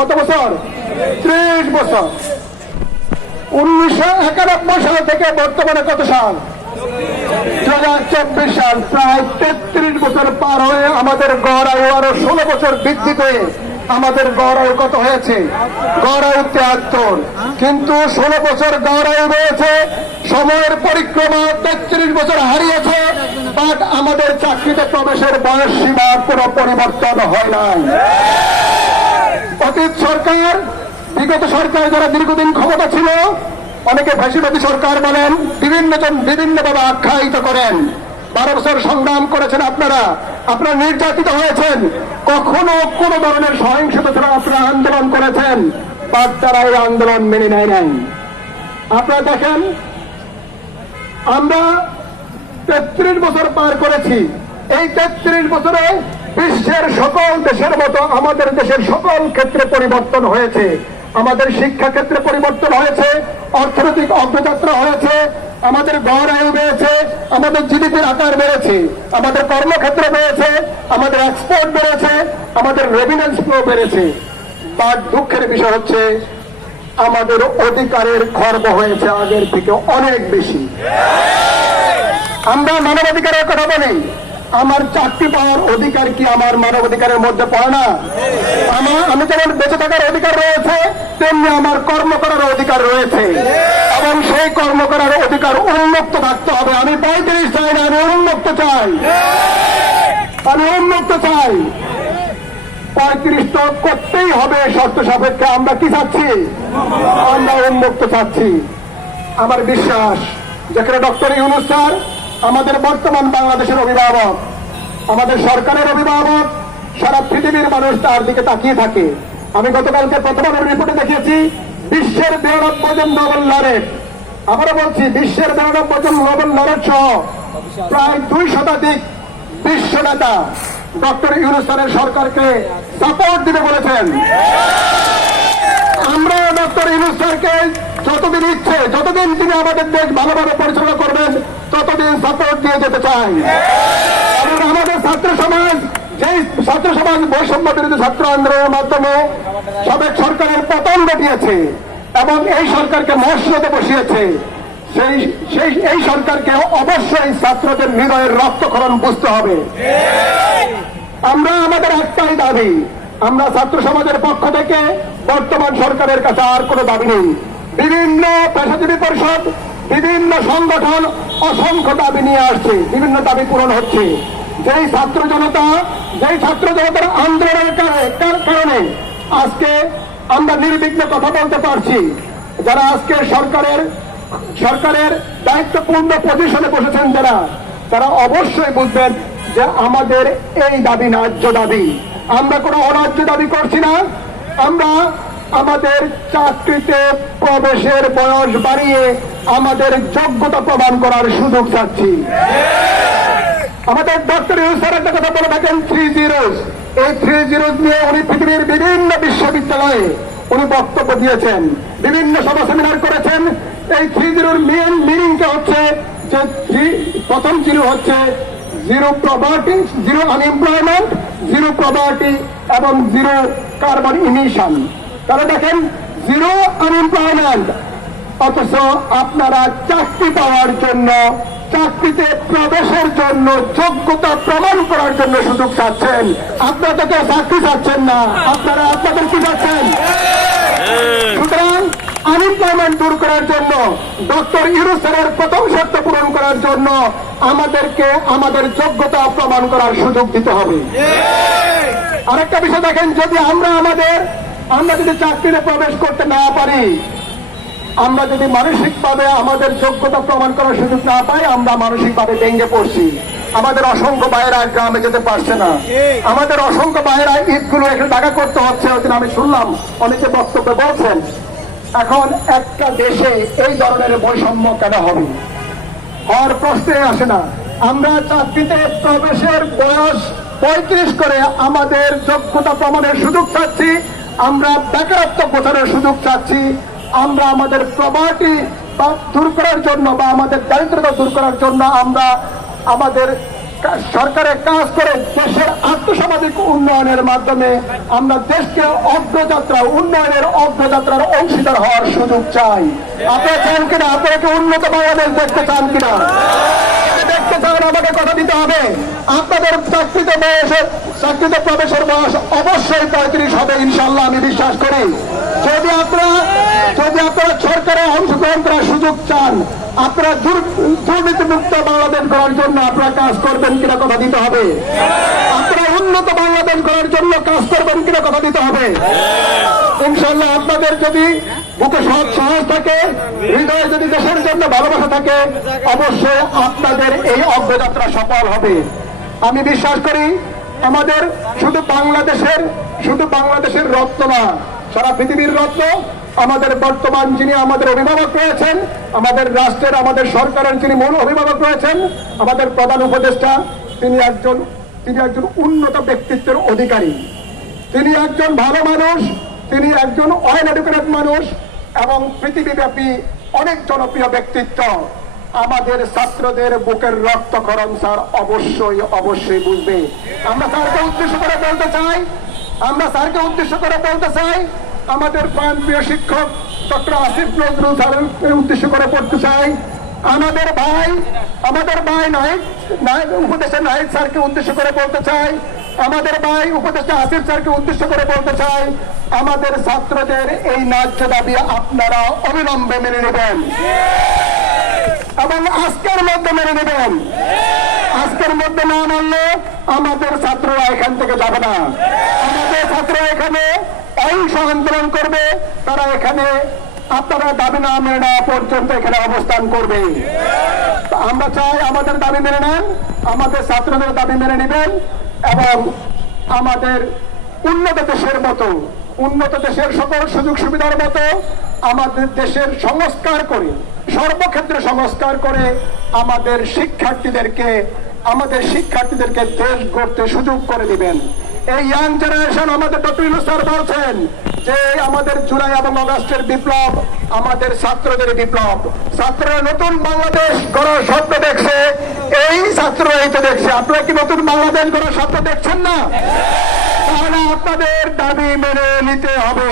কত বছর? 30 বছর। 1991 সাল থেকে বর্তমানে কত সাল? 2024 সাল। প্রায় 33 বছর পার হয়ে আমাদের গড় আয়ু আরো 16 বছর বৃদ্ধি পেয়ে আমাদের গড় আয়ু কত হয়েছে? গড় আয়ু 73। কিন্তু 16 বছর গড় আয়ু রয়েছে, সময়ের পরিক্রমা 33 বছর হারিয়েছে, বাট আমাদের চাকরিতে প্রবেশের বয়স সীমা কোনো পরিবর্তন হয় নাই। অতীত সরকার, বিগত সরকার যারা দীর্ঘদিন ক্ষমতা ছিল, অনেকে ফ্যাসিবাদী সরকার বলেন, বিভিন্নভাবে আখ্যায়িত করেন। 12 বছর সংগ্রাম করেছেন আপনারা নির্যাতিত হয়েছেন, কখনো কোন ধরনের সহিংসতা ছাড়া আপনারা আন্দোলন করেছেন, বাট তারা এই আন্দোলন মেনে নেয় নাই। আপনারা দেখেন, আমরা 33 বছর পার করেছি। এই 33 বছরে বিশ্বের সকল দেশের মতো আমাদের দেশের সকল ক্ষেত্রে পরিবর্তন হয়েছে। আমাদের শিক্ষা ক্ষেত্রে পরিবর্তন হয়েছে, অর্থনৈতিক অগ্রযাত্রা হয়েছে, আমাদের গড় আয়ু বেড়েছে, আমাদের জিডিপির আকার বেড়েছে, আমাদের কর্মক্ষেত্র বেড়েছে, আমাদের এক্সপোর্ট বেড়েছে, আমাদের রেভিনিউ ফ্লো বেড়েছে। বাট দুঃখের বিষয় হচ্ছে আমাদের অধিকারের খর্ব হয়েছে আগের থেকে অনেক বেশি। আমরা মানবাধিকারের কথা বলি, আমার চাকরি পাওয়ার অধিকার কি আমার মানবাধিকারের মধ্যে পড়ে না? আমি যেমন বেঁচে থাকার অধিকার রয়েছে, তেমনি আমার কর্ম করার অধিকার রয়েছে, এবং সেই কর্ম করার অধিকার উন্মুক্ত থাকতে হবে। আমি 35 চাই না, আমি উন্মুক্ত চাই। 35 তো করতেই হবে শর্ত সাপেক্ষে। আমরা কি চাচ্ছি? আমরা উন্মুক্ত চাচ্ছি। আমার বিশ্বাস, যেখানে ডক্টর ইউনূস স্যার আমাদের বর্তমান বাংলাদেশের অভিভাবক, আমাদের সরকারের অভিভাবক, সারা পৃথিবীর মানুষ তার দিকে তাকিয়ে থাকে। আমি গতকালকে প্রথম আলোর রিপোর্টে দেখিয়েছি, বিশ্বের 92 জন নোবেল লরেট, আবারও বলছি, বিশ্বের 92 জন নোবেল লরেট সহ প্রায় 2 শতাধিক বিশ্ব নেতা ডক্টর ইউনূস স্যারের সরকারকে সাপোর্ট দিতে বলেছেন। আমরা ডক্টর ইউনূস স্যারকে যতদিন ইচ্ছে, যতদিন তিনি আমাদের দেশ ভালোভাবে পরিচালনা করবেন, ততদিন সাপোর্ট দিয়ে যেতে চাই। এবং আমাদের ছাত্র সমাজ বৈষম্য বিরোধী ছাত্র আন্দোলনের মাধ্যমে সাবেক সরকারের পতন ঘটিয়েছে এবং এই সরকারকে মসনদে বসিয়েছে। এই সরকারকে অবশ্যই ছাত্রদের হৃদয়ের রক্তক্ষরণ বুঝতে হবে। আমরা আমাদের একটাই দাবি, আমরা ছাত্র সমাজের পক্ষ থেকে বর্তমান সরকারের কাছে আর কোনো দাবি নেই। বিভিন্ন পেশাজীবী পরিষদ, বিভিন্ন সংগঠন অসংখ্য দাবি নিয়ে আসছে, বিভিন্ন দাবি পূরণ হচ্ছে। যেই ছাত্র জনতার আন্দোলনের কারণে আজকে আমরা নির্বিঘ্নে কথা বলতে পারছি। যারা আজকে সরকারের দায়িত্বপূর্ণ পজিশনে বসেছেন, তারা অবশ্যই বুঝবেন যে আমাদের এই দাবি ন্যায্য দাবি। আমরা কোনো অন্যায্য দাবি করছি না। আমরা আমাদের চাকরিতে প্রবেশের বয়স বাড়িয়ে আমাদের যোগ্যতা প্রমাণ করার সুযোগ চাচ্ছি। আমাদের ডক্টর ইউনূস স্যার একটা কথা বলে থাকেন, 3 zeros। এই 3 zeros নিয়ে উনি পৃথিবীর বিভিন্ন বিশ্ববিদ্যালয়ে উনি বক্তব্য দিয়েছেন, বিভিন্ন সভা সেমিনার করেছেন। এই 3 zeros মেইন মিনিংটা হচ্ছে যে প্রথম জিরো হচ্ছে zero property, zero unemployment, zero property এবং জিরো কার্বন ইমিশন। তাহলে দেখেন, জিরো আনএমপ্লয়মেন্ট, অথচ আপনারা চাকরি পাওয়ার জন্য, চাকরিতে প্রবেশের জন্য, যোগ্যতা প্রমাণ করার জন্য সুযোগ চাচ্ছেন। আপনারা তো কেউ চাকরি চাচ্ছেন না, আপনাদের কি চাচ্ছেন? সুতরাং আনএমপ্লয়মেন্ট দূর করার জন্য, ডক্টর ইউনূস স্যারের প্রথম শর্ত পূরণ করার জন্য আমাদেরকে আমাদের যোগ্যতা প্রমাণ করার সুযোগ দিতে হবে। আরেকটা বিষয় দেখেন, যদি আমরা যদি চাকরিতে প্রবেশ করতে না পারি, আমরা যদি মানসিকভাবে আমাদের যোগ্যতা প্রমাণ করার সুযোগ না পাই, আমরা মানসিকভাবে ভেঙে পড়ছি। আমাদের অসংখ্য ভাইয়েরা গ্রামে যেতে পারছে না, আমাদের অসংখ্য ভাইয়েরা ঈদগুলো এখানে টাকা করতে হচ্ছে। ওইদিন আমি শুনলাম অনেকে বক্তব্য বলছেন, এখন একটা দেশে এই ধরনের বৈষম্য কেন হবে? হওয়ার প্রশ্নে আসে না। আমরা চাকরিতে প্রবেশের বয়স 35 করে আমাদের যোগ্যতা প্রমাণের সুযোগ চাচ্ছি, আমরা বেকারত্ব বোঝানোর সুযোগ চাচ্ছি, আমরা আমাদের প্রভাবটি দূর করার জন্য বা আমাদের দারিদ্রতা দূর করার জন্য আমরা আমাদের সরকারের কাজ করে দেশের আর্থসামাজিক উন্নয়নের মাধ্যমে আমরা দেশকে উন্নয়নের অগ্রযাত্রার অংশীদার হওয়ার সুযোগ চাই। আপনারা চান কিনা? আপনারা কি উন্নত বাংলাদেশ দেখতে চান কিনা? দেখতে চান? আমাকে কথা দিতে হবে। আপনাদের চাকরিতে প্রবেশের বয়স অবশ্যই 35 হবে ইনশাল্লাহ, আমি বিশ্বাস করি। যদি আপনারা সরকারে অংশগ্রহণ করার সুযোগ চান, আপনারা দুর্নীতিমুক্ত বাংলাদেশ গড়ার জন্য আপনারা কাজ করবেন কিনা কথা দিতে হবে। আপনারা উন্নত বাংলাদেশ গড়ার জন্য কাজ করবেন কিনা কথা দিতে হবে। ইনশাল্লাহ আপনাদের যদি বুকে সৎ সাহস থাকে, হৃদয়ে যদি দেশের জন্য ভালোবাসা থাকে, অবশ্যই আপনাদের এই অগ্রযাত্রা সফল হবে। আমি বিশ্বাস করি আমাদের শুধু বাংলাদেশের রত্ন না, সারা পৃথিবীর রত্ন আমাদের বর্তমান যিনি আমাদের অভিভাবক রয়েছেন, আমাদের রাষ্ট্রের আমাদের সরকারের যিনি মূল অভিভাবক রয়েছেন, আমাদের প্রধান উপদেষ্টা, তিনি একজন উন্নত ব্যক্তিত্বের অধিকারী। তিনি একজন ভালো মানুষ, তিনি একজন ওয়েল এডুকেটেড মানুষ এবং পৃথিবীব্যাপী অনেক জনপ্রিয় ব্যক্তিত্ব। আমাদের ছাত্রদের বুকের রক্তক্ষরণ স্যার অবশ্যই বুঝবে। আমরা স্যারকে উদ্দেশ্য করে বলতে চাই, আমাদের প্রাণপ্রিয় শিক্ষক ডক্টর আসিফ নজরুল স্যারের উদ্দেশ্য করে পড়তে চাই, আমাদের ভাই উপদেষ্টা নাহিদ স্যারকে উদ্দেশ্য করে বলতে চাই, আমাদের ভাই উপদেষ্টা আসিফ স্যারকে উদ্দেশ্য করে বলতে চাই, আমাদের ছাত্রদের এই ন্যায্য দাবি আপনারা অবিলম্বে মেনে নেবেন এবং আজকের মধ্যে মেনে নেবেন। আজকের মধ্যে না মানলে আমাদের ছাত্ররা এখান থেকে যাবে না। আমাদের ছাত্ররা এখানে অহিংস আন্দোলন করবে, তারা এখানে আপনারা দাবি না মেনে নেওয়া পর্যন্ত এখানে অবস্থান করবে। আমরা চাই আমাদের দাবি মেনে নেন, আমাদের ছাত্রদের দাবি মেনে নেবেন এবং আমাদের উন্নত দেশের সকল সুযোগ সুবিধার মতো আমাদের দেশের সর্বক্ষেত্রে সংস্কার করে আমাদের শিক্ষার্থীদেরকে দেশ গড়তে সুযোগ করে দিবেন। এই ইয়াং জেনারেশন, আমাদের ডক্টর ইউনূস স্যার বলছেন যে আমাদের জুলাই এবং আগস্টের বিপ্লব আমাদের ছাত্রদের বিপ্লব। ছাত্ররা নতুন বাংলাদেশ গড়ার স্বপ্ন দেখছে, এই ছাত্ররাই তো দেখছে। আপনারা কি নতুন বাংলাদেশ গড়ার স্বপ্ন দেখছেন না? তাহলে আপনাদের দাবি মেনে নিতে হবে।